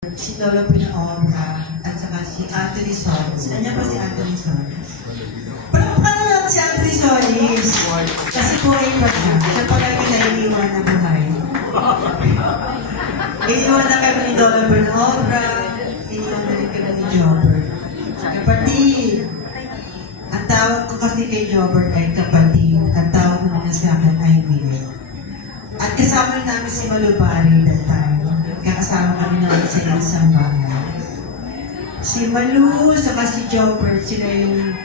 Si Lolo Pinaobra at saka si Anthony Solis. Nandiyan pa si Anthony Solis. Palakpakan na lang si Anthony Solis. Kasi po ay pagka. Siya pala yung naiiwan na buhay. Iniwan na kami ni Lolo Pinaobra. Iniwan na rin kami ni Jobber. Kapatid. Ang tawag ko kasi kay Jobber ay kapatid. Ang tawag naman sa akin ay Miguel. At kasama namin si Malubari that time. Kakasama kami namin sa isang bahay. Si Malu, saka si Jobber, sila yung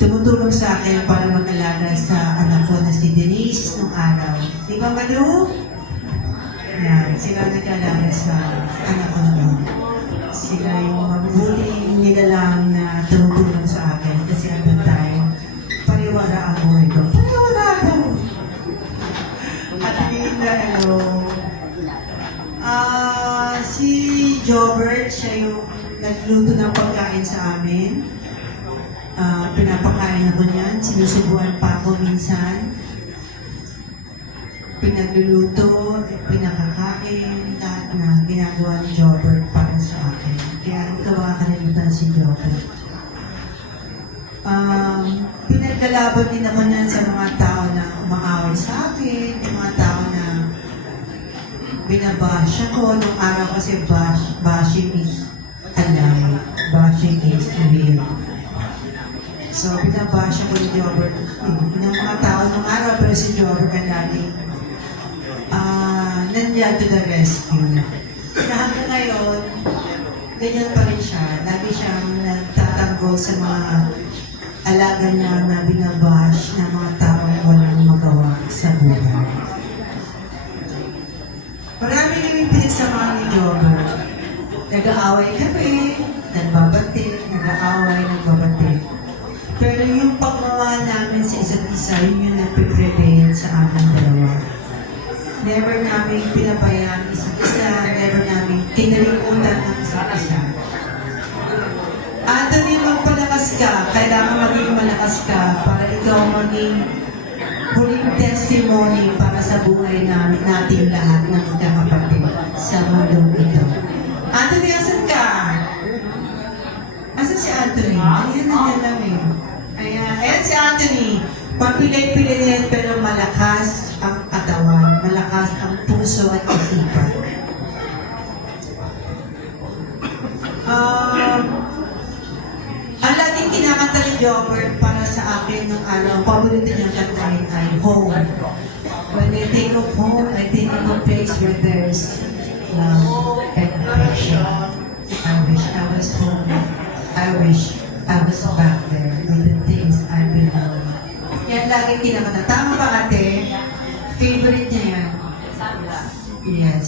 tumutulong sa akin para mag-alaga sa anak ko na si Denise nung araw. Di ba, Malu? Yan, sila nag-alaga sa anak ko naman. Sila yung mabuting nilalang na tumutulong sa akin kasi ano tayo, pariwara ang buhay ko. Pariwara ako! At yun na, si Jobber, siya yung nagluto ng pagkain sa amin. Pinapakain ako niyan. Sinusubuan pa ako minsan. Pinagluluto, pinakakain, lahat na ginagawa ni Jobber para sa akin. Kaya ang gawa kalimutan si Jobber. Pinaglalaban din ako niyan sa mga tao na umaaway sa akin, yung mga tao na binabash ako nung araw kasi bashing is alive. Bashing is real. So, binabash ako ni Jobber. Yung mga tao nung araw, pero si Jobber ay lagi nandiyan to the rescue. Na hanggang ngayon, ganyan pa rin siya. Lagi siyang nagtatanggol sa mga alaga niya na binabash na mga tao walang magawa sa buhay. Marami kami pinagsamahan ni Jobber. Nag-aaway kami, nagbabati, nag-aaway, nagbabati. Pero yung paggawa namin sa isa't isa, yun yung nag-prevail sa aming dalawa. Never namin pinabayaan isa't isa, never namin kinalimutan ng isa't isa. Anthony, magpalakas ka. Kailangan maging malakas ka para ikaw maging huling testimony para sa buhay natin lahat ng magkakapatid sa mundong ito. Anthony, asan ka? Asan si Anthony? Ayan, nandiyan lang eh. Ayan si Anthony. Papilay-pilay pero malakas ang katawan, malakas ang puso at isipan. Ang laging kinakanta ni Jobber para sa akin nung araw, paborito niyang kantahin ay home. When I think of home, I think of a place where there's love and affection. I wish I was home. I wish I was back there with the things I belong. Yan laging kinakanta. Tama ba ate? Favorite niya yan? Yes.